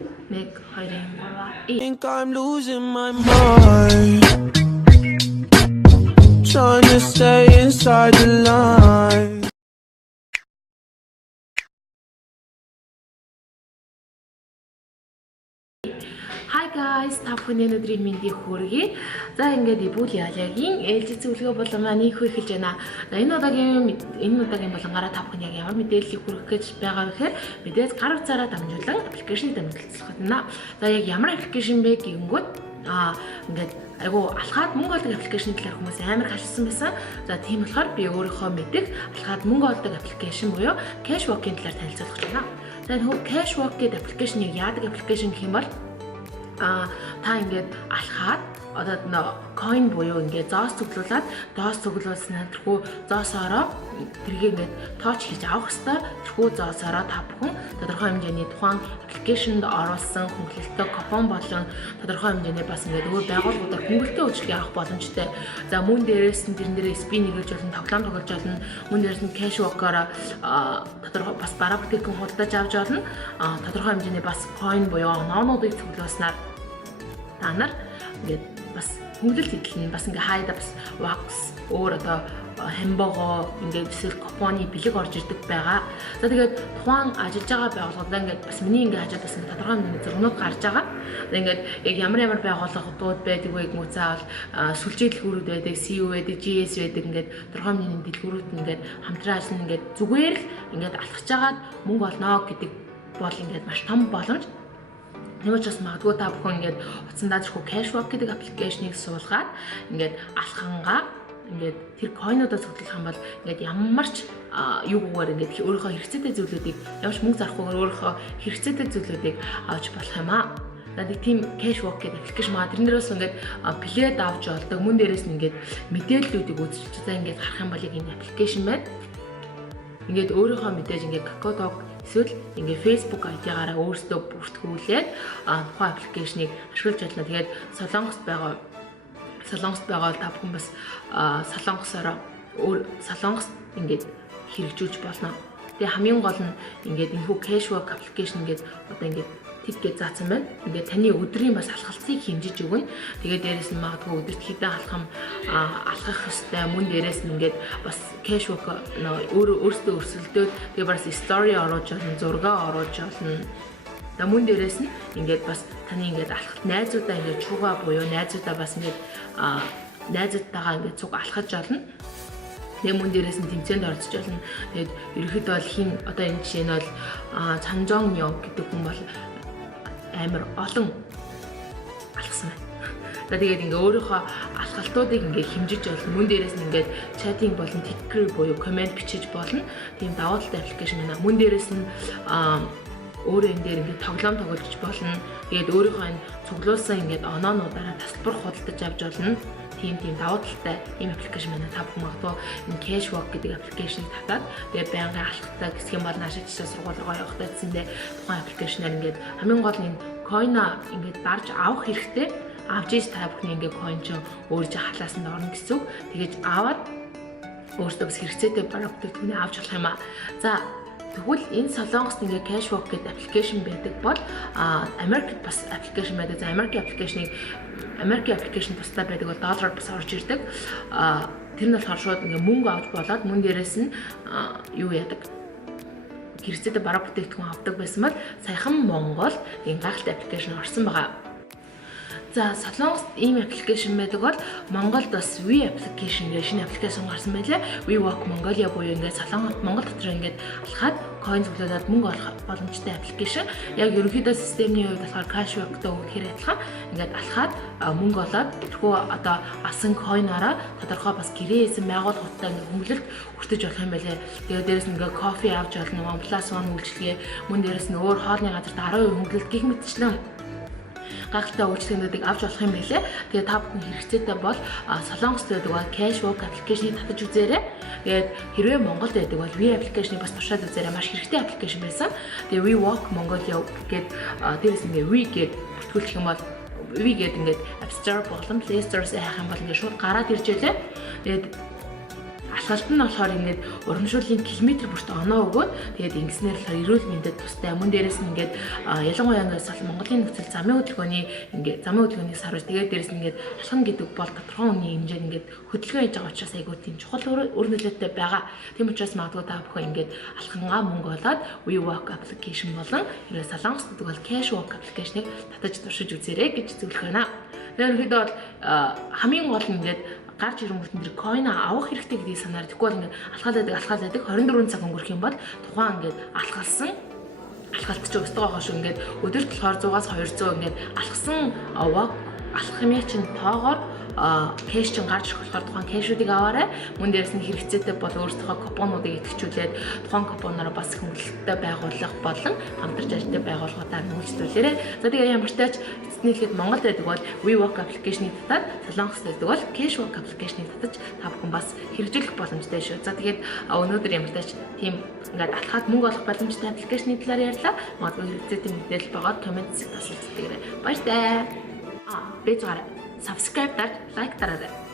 1 2 3 Think I'm losing my mind, trying to stay inside the line. Hi guys, та бүхэн өнөөдрийн мэндийг хүргэе. За ингээд Ибүүл Яалягийн ээлжид зөвлөгөө болон маань их эхэлж байна. За энэ удаагийн болонгаараа та бүхэн яг ямар мэдээллийг хүргэх гэж байгаа вэ гэхээр мэдээж гар утсаараа дамжуулан аппликейшнийг дамжуулах байна. За яг ямар аппликейшн бэ гэнгүүт ингээд айгу алхаад мөнгө олдог аппликейшн талаар хүмүүс амар хашсан байсан. За тийм болохоор би өөрийнхөө мэддэг алхаад мөнгө олдог аппликейшн буюу Cashwalk-ийн талаар танилцуулах гэж байна. За энэ Cashwalk гэдэг аппликейшнийг яадаг аппликейшн гэх юм бол та ингээд алхаад одоо coin буюу ингээд зоос цуглуулад доос цуглуулснаа тэрхүү зоосоороо тэргийг ингээд тооч хийж авах хэвээр тэрхүү зоосоороо та бүхэн тодорхой хэмжээний тухайн аппликейшнд оруулсан хөнгөлөлтөй купон болон тодорхой хэмжээний бас ингээд өөр байгууллагуудаар хөнгөлөлтөй үйлчлэгээ авах боломжтой. За мөн дээрээс нь тэрэн дээрээ спин нэгж болно, тоглоом тоглож болно. Мөн дээрээс нь Cashwalk-оор тодорхой бас бараа бүтээгдэхүүн худалдаж авч болно. Тодорхой хэмжээний бас coin буюу оноонуудыг цуглуулснаар та нар ингээд бас хөнгөлөлт хийдэлнэ бас ингээ хайда бас wax өөр одоо хамбогоо ингээд эсвэл купоны бэлэг орж ирдэг байгаа. За тэгээд тухайн ажиллаж байгаа байгууллагууд ингээд бас миний ингээ хажууд бас тодорхой хэмжээний зургнууд гарч байгаа. Тэгээд яг ямар байгууллагууд байдаг вэ гэмүү цаавал сүлжээ дэлгүүрүүд байдаг, CU байдаг, GS байдаг ингээд тодорхой хэмжээний дэлгүүрүүд ингээд хамтран ажиллана ингээд зүгээр л ингээд алхаж агаад мөнгө олно гэдэг бол ингээд маш том боломж. Тийм учраас магадгүй та бүхэн ингээд утсандаа зэрхүү Cashwalk гэдэг аппликейшнийг суулгаад ингээд алхангаа ингээд тэр койнуудаа цуглуулах юм бол ингээд ямар ч юугаар ингээд өөрийнхөө хэрэгцээтэй зүйлүүдийг ямар ч мөнгө зарахгүйгээр өөрийнхөө хэрэгцээтэй зүйлүүдийг авч болох юм аа. За нэг тийм Cashwalk гэдэг аппликейшн маа тэрэн дээрээс ингээд плед авч болдог мөн дээрээс нь ингээд мэдээллүүдийг үзүүлж за ингээд харах юм бол яг энэ аппликейшн байна. Ингээд өөрийнхөө мэдээж ингээд KakaoTalk эсвэл ингээд Facebook ID-гаараа өөрсдөө бүртгүүлээд тухайн аппликейшнийг ашиглаж чадна. Тэгээд Солонгост байгаа та бүхэн бас Солонгост ингээд хэрэгжүүлж болно. Тэгээ хамгийн гол нь ингээд энэхүү Cashwalk аппликейшн ингээд одоо ингээд тэтгээд заасан байна. Ингээд таны өдрийн бас алхалцыг хэмжиж өгнө. Тэгээд дээрэс нь магадгүй өдөрт хэдэн алхах ёстой. Мөн дээрэс нь ингээд бас Cashwalk өөрсдөө өрсөлдөөд тэгээд бас story оруулж болно, зураг оруулж болно. Тэгээд мөн дээрэс нь ингээд бас таны ингээд алхалт найзуудаа ингээд чууга буюу найзуудаа бас ингээд найзуудтайгаа ингээд цуг алхаж болно. Тэгээ мөн дээрээс нь тэмцээнд оролцож болно. Тэгээд ерөнхийдөө бол хин одоо энэ жишээ нь бол Чанжон Мё гэдэг хүн бол амар олон алхсан байна. За тэгээд ингээ өөрийнхөө алхалтуудыг ингээ хэмжиж болно. Мөн дээрээс нь ингээ чатинг болон тикер буюу комент бичиж болно. Тийм давуу талтай аппликейшн байна. Мөн дээрээс нь өөрөө энэ дээр ингээ тоглоом тоглож болно. Тэгээд өөрийнхөө энэ цуглуулсан ингээ оноонуудаараа тасалбар худалдаж авч болно. Тийм давуу талтай ийм аппликейшн байна. Та бүхэн магадгүй энэ Cashwalk гэдэг аппликейшнийг татаад тэгээд байнгын алхахтаа гисэх юм бол наашаа жишээ сургуулигаа явахдаа гэсэн тухайн аппликейшнаар ингээд хамгийн гол нь энэ койна ингээд дарж авах хэрэгтэй. Авч иж та бүхний ингээд coin ч өөрөж халаасанд орно гэсэн үг. Тэгэж аваад өөртөө бас хэрэгцээтэй бараг бүтээгдэхүүнээ авч болох юм аа. За тэгвэл энэ Солонгост ингээ Cashwalk гэдэг аппликейшн байдаг бол Америкт бас аппликейшн байдаг. За Америкийн аппликейшн тусдаа байдаг бол доллараар бас орж ирдэг. Тэр нь болохоор шууд ингээ мөнгө авч болоод мөн дээрээс нь юу яадаг хэрэгцээтэй бараг бүтээгдэхүүн авдаг байсан бол саяхан Монгол энэ гайхалтай аппликейшн орсон байгаа. За Солонгост ийм аппликейшн байдаг бол Монголд бас We application гэх шинэ аппликейшн гарсан байлээ. We Walk Mongolia буюу ингээд Монгол дотор ингээд алхаад coin цуглуулад мөнгө олох боломжтой аппликейшн. Яг ерөнхийдөө системний хувьд болохоор Cashwalk-тай үгээр адилхан ингээд алхаад мөнгө олоод тэрхүү одоо асан coin-ороо тодорхой бас гэрээ эзэн байгууллагуудтай ингээд хөнгөлөлт хүртэж болох юм байлээ. Тэгээд дээрэс нь ингээд кофе авч болно, OnePlus үйлчилгээ, мөн дээрэс нь өөр хоолны газарт 12% хөнгөлөлт гэх мэтчлэн гайхалтай үйлчлэгнүүдийг авч болох юм байлээ. Тэгээ та бүхэн хэрэгцээтэй бол Солонгост байдаг бол Cashwalk аппликейшнийг татаж үзээрэй. Тэгээд хэрвээ Монголд байдаг бол We аппликейшнийг бас туршаад үзээрэй. Маш хэрэгтэй аппликейшн байсан. Тэгээ We Walk Mongolia гэдэг дээрээс ингээ We гэдэг бүртгүүлэх юм бол We гэдэг ингээд App Store болон Play Store-с хайх юм бол ингээ шууд гараад ирж байлаа. Тэгээд алхалт нь болохоор ингээд урамшууллын километр бүрт оноо өгөөд тэгээд ингэснээр болохоор эрүүл мэндэд тустай. Мөн дээрээс нь ингээд ялангуяа ингээс бол Монголын нөхцөл замын хөдөлгөөний сарвж тэгээд дээрээс нь ингээд алхам гэдэг бол тодорхой хүний хэмжээнд ингээд хөдөлгөөн хийж байгаа учраас айгүй тийм чухал үр нөлөөтэй байгаа. Тийм учраас магадгүй та бүхэн ингээд алхангаа мөнгө олоод WeWalk application болон хэрэг Солонгос гэдэг бол Cashwalk application-ыг татаж туршиж үзээрэй гэж зөвлөх байна. Тэгэхээр бол хамгийн гол нь ингээд гарч ирэнгүүт энэ coin авах хэрэгтэй гэдгийг санаар. Тэгэхгүй бол ингээд алхаал байдаг 24 цаг өнгөрөх юм бол тухайн ингээд алхалт ч өстөгөөгөө шүү ингээд өдөрт болохоор 100-аас 200 ингээд алхсан алхах хэмжээ чинь тоогоор кэш чинь гарч ирэх болохоор тухайн кэшүүдийг аваарай. Мөн дээрээс нь хэрэгцээтэй бол өөрсдийнхөө купонуудыг идэвхжүүлээд тухайн купоноор бас их хөнгөлөлттэй байгууллага болон хамтарч ажилладаг байгууллагуудаар нүүлжлүүлээрэй. За тэгээ ямар ч тач эцнийхэд Монголд байдаг бол WeWalk application-ыг татаад Солонгост байдаг бол Cashwalk application-ыг татаж та бүхэн бас хэрэгжүүлэх боломжтой шүү. За тэгээд өнөөдөр ямар ч тач тийм ингээд алхаад мөнгө олох боломжтой аппликейшны талаар ярьлаа. Магадгүй хэрэгцээтэй мэдээлэл байгаад комент хэсэгт тасалддаг. Баяртай. Бэжгаарай. Subscribe дарж лайк дараарай.